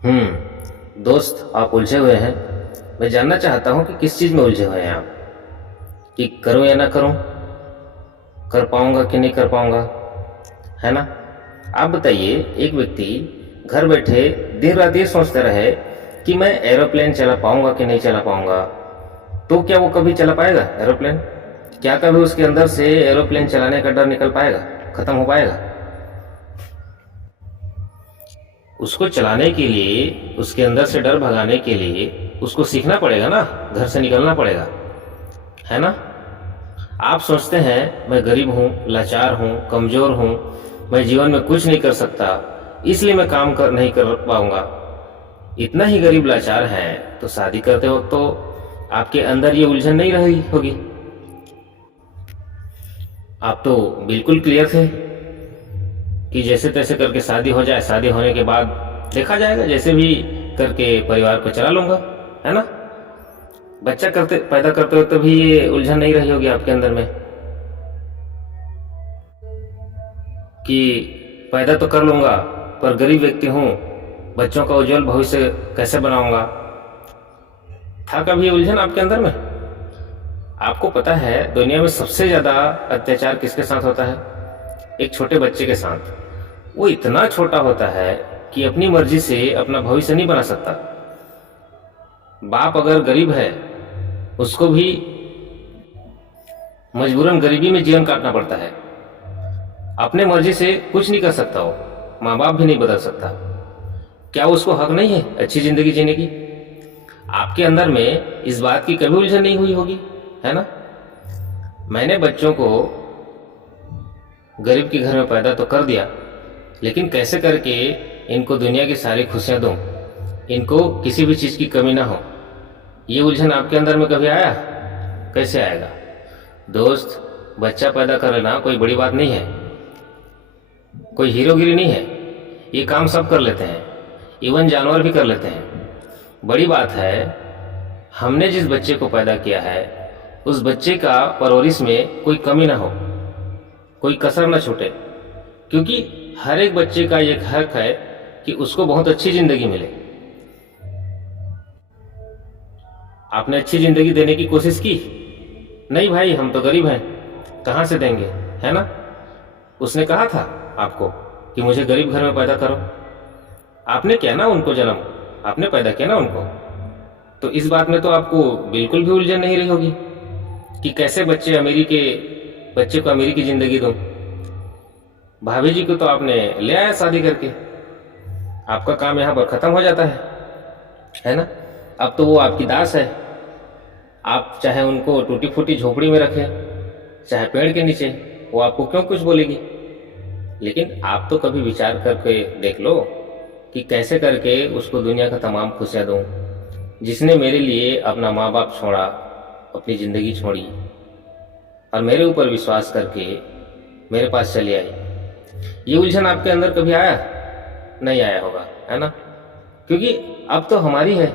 दोस्त आप उलझे हुए हैं। मैं जानना चाहता हूँ कि किस चीज़ में उलझे हुए हैं आप, कि करूँ या ना करूँ, कर पाऊँगा कि नहीं कर पाऊँगा, है ना। आप बताइए, एक व्यक्ति घर बैठे दिन रात ये सोचता रहे कि मैं एरोप्लेन चला पाऊँगा कि नहीं चला पाऊँगा, तो क्या वो कभी चला पाएगा एरोप्लेन? क्या कभी उसके अंदर से एरोप्लेन चलाने का डर निकल पाएगा, खत्म हो पाएगा? उसको चलाने के लिए, उसके अंदर से डर भगाने के लिए उसको सीखना पड़ेगा ना, घर से निकलना पड़ेगा, है ना। आप सोचते हैं मैं गरीब हूँ, लाचार हूँ, कमजोर हूँ, मैं जीवन में कुछ नहीं कर सकता, इसलिए मैं काम कर नहीं कर पाऊंगा। इतना ही गरीब लाचार हैं तो शादी करते वक्त तो आपके अंदर ये उलझन नहीं रही होगी। आप तो बिल्कुल क्लियर थे कि जैसे तैसे करके शादी हो जाए, शादी होने के बाद देखा जाएगा, जैसे भी करके परिवार को चला लूंगा, है ना। बच्चा करते पैदा करते वक्त भी ये उलझन नहीं रही होगी आपके अंदर में कि पैदा तो कर लूंगा पर गरीब व्यक्ति हूं, बच्चों का उज्जवल भविष्य कैसे बनाऊंगा। था कभी ये उलझन आपके अंदर में? आपको पता है दुनिया में सबसे ज्यादा अत्याचार किसके साथ होता है? एक छोटे बच्चे के साथ। वो इतना छोटा होता है कि अपनी मर्जी से अपना भविष्य नहीं बना सकता। बाप अगर गरीब है उसको भी मजबूरन गरीबी में जीवन काटना पड़ता है। अपने मर्जी से कुछ नहीं कर सकता, वो माँ बाप भी नहीं बदल सकता। क्या उसको हक नहीं है अच्छी जिंदगी जीने की? आपके अंदर में इस बात की कभी उलझन नहीं हुई होगी, है ना। मैंने बच्चों को गरीब के घर में पैदा तो कर दिया, लेकिन कैसे करके इनको दुनिया की सारी खुशियां दूं, इनको किसी भी चीज की कमी ना हो, ये उलझन आपके अंदर में कभी आया? कैसे आएगा दोस्त? बच्चा पैदा कर लेना कोई बड़ी बात नहीं है, कोई हीरोगिरी नहीं है। ये काम सब कर लेते हैं, इवन जानवर भी कर लेते हैं। बड़ी बात है हमने जिस बच्चे को पैदा किया है उस बच्चे का परवरिश में कोई कमी ना हो, कोई कसर ना छूटे, क्योंकि हर एक बच्चे का एक हक है कि उसको बहुत अच्छी जिंदगी मिले। आपने अच्छी जिंदगी देने की कोशिश की? नहीं भाई, हम तो गरीब हैं, कहां से देंगे, है ना। उसने कहा था आपको कि मुझे गरीब घर में पैदा करो, आपने किया ना उनको जन्म, आपने पैदा किया ना उनको। तो इस बात में तो आपको बिल्कुल भी उलझन नहीं रही होगी कि कैसे बच्चे को अमीरी की जिंदगी दूं। भाभी जी को तो आपने ले आया शादी करके, आपका काम यहाँ पर खत्म हो जाता है ना। अब तो वो आपकी दास है, आप चाहे उनको टूटी फूटी झोपड़ी में रखें, चाहे पेड़ के नीचे, वो आपको क्यों कुछ बोलेगी। लेकिन आप तो कभी विचार करके देख लो कि कैसे करके उसको दुनिया का तमाम खुशियां दूं, जिसने मेरे लिए अपना माँ बाप छोड़ा, अपनी जिंदगी छोड़ी और मेरे ऊपर विश्वास करके मेरे पास चली आई। ये उलझन आपके अंदर कभी आया? नहीं आया होगा, है ना। क्योंकि अब तो हमारी है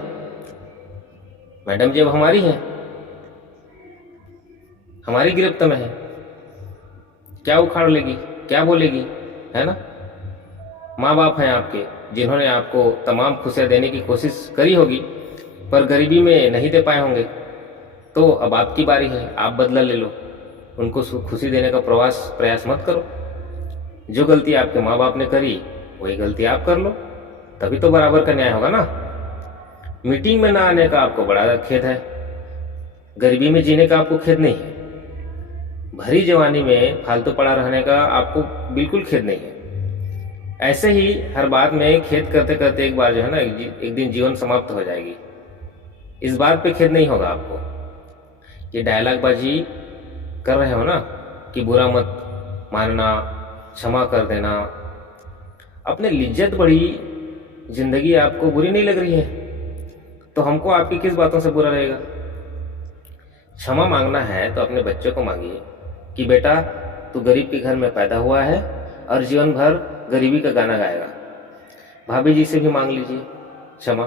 मैडम जी, अब हमारी है, हमारी गिरफ्त में है। क्या उखाड़ लेगी, क्या बोलेगी, है ना। माँ बाप हैं आपके, जिन्होंने आपको तमाम खुशियां देने की कोशिश करी होगी पर गरीबी में नहीं दे पाए होंगे। तो अब आपकी बारी है, आप बदला ले लो, उनको खुशी देने का प्रयास मत करो। जो गलती आपके माँ बाप ने करी वही गलती आप कर लो, तभी तो बराबर का न्याय होगा ना। मीटिंग में ना आने का आपको बड़ा खेद है, गरीबी में जीने का आपको खेद नहीं है, भरी जवानी में फालतू पड़ा रहने का आपको बिल्कुल खेद नहीं है। ऐसे ही हर बात में खेद करते करते एक बार जो है ना, एक दिन जीवन समाप्त हो जाएगी। इस बात पे खेद नहीं होगा आपको। ये डायलॉग बाजी कर रहे हो ना कि बुरा मत मानना, क्षमा कर देना, अपने लिज्जत बड़ी जिंदगी आपको बुरी नहीं लग रही है तो हमको आपकी किस बातों से बुरा रहेगा। क्षमा मांगना है तो अपने बच्चों को मांगिए कि बेटा तू गरीब के घर में पैदा हुआ है और जीवन भर गरीबी का गाना गाएगा। भाभी जी से भी मांग लीजिए क्षमा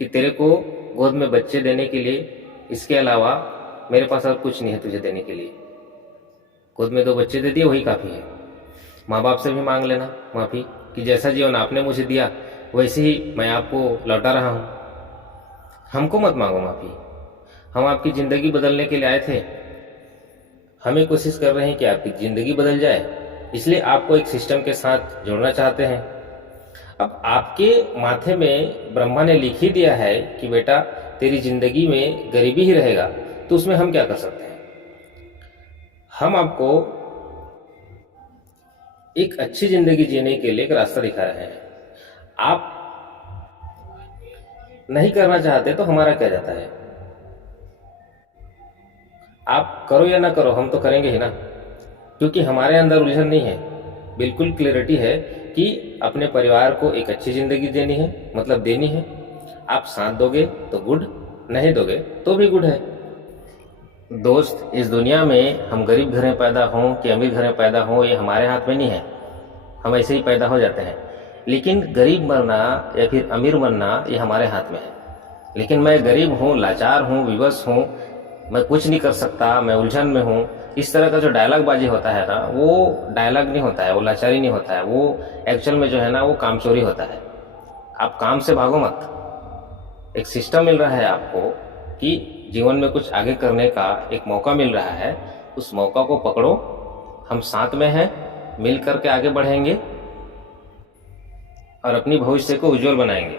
कि तेरे को गोद में बच्चे देने के लिए, इसके अलावा मेरे पास और कुछ नहीं है तुझे देने के लिए। गोद में 2 बच्चे दे दिए वही काफी है। माँ बाप से भी मांग लेना माफी कि जैसा जीवन आपने मुझे दिया वैसे ही मैं आपको लौटा रहा हूँ। हमको मत मांगो माफ़ी, हम आपकी ज़िंदगी बदलने के लिए आए थे। हमें कोशिश कर रहे हैं कि आपकी ज़िंदगी बदल जाए, इसलिए आपको एक सिस्टम के साथ जोड़ना चाहते हैं। अब आपके माथे में ब्रह्मा ने लिख ही दिया है कि बेटा तेरी ज़िंदगी में गरीबी ही रहेगा, तो उसमें हम क्या कर सकते हैं। हम आपको एक अच्छी ज़िंदगी जीने के लिए एक रास्ता दिखा रहे हैं। आप नहीं करना चाहते तो हमारा क्या जाता है। आप करो या ना करो, हम तो करेंगे ही ना, क्योंकि हमारे अंदर उलझन नहीं है। बिल्कुल क्लियरिटी है कि अपने परिवार को एक अच्छी ज़िंदगी देनी है, मतलब देनी है। आप साथ दोगे तो गुड, नहीं दोगे तो भी गुड है। दोस्त, इस दुनिया में हम गरीब घर में पैदा हों कि अमीर घर में पैदा हों, ये हमारे हाथ में नहीं है। हम ऐसे ही पैदा हो जाते हैं। लेकिन गरीब मरना या फिर अमीर मरना ये हमारे हाथ में है। लेकिन मैं गरीब हूँ, लाचार हूँ, विवश हूँ, मैं कुछ नहीं कर सकता, मैं उलझन में हूँ, इस तरह का जो डायलॉग बाजी होता है ना, वो डायलॉग नहीं होता है, वो लाचारी नहीं होता है, वो एक्चुअल में जो है ना वो कामचोरी होता है। आप काम से भागो मत। एक सिस्टम मिल रहा है आपको कि जीवन में कुछ आगे करने का एक मौका मिल रहा है, उस मौका को पकड़ो। हम साथ में हैं, मिल करके आगे बढ़ेंगे और अपनी भविष्य को उज्जवल बनाएंगे।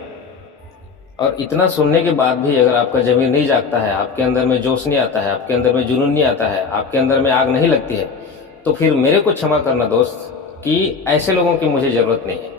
और इतना सुनने के बाद भी अगर आपका ज़मीर नहीं जागता है, आपके अंदर में जोश नहीं आता है, आपके अंदर में जुनून नहीं आता है, आपके अंदर में आग नहीं लगती है, तो फिर मेरे को क्षमा करना दोस्त कि ऐसे लोगों की मुझे ज़रूरत नहीं है।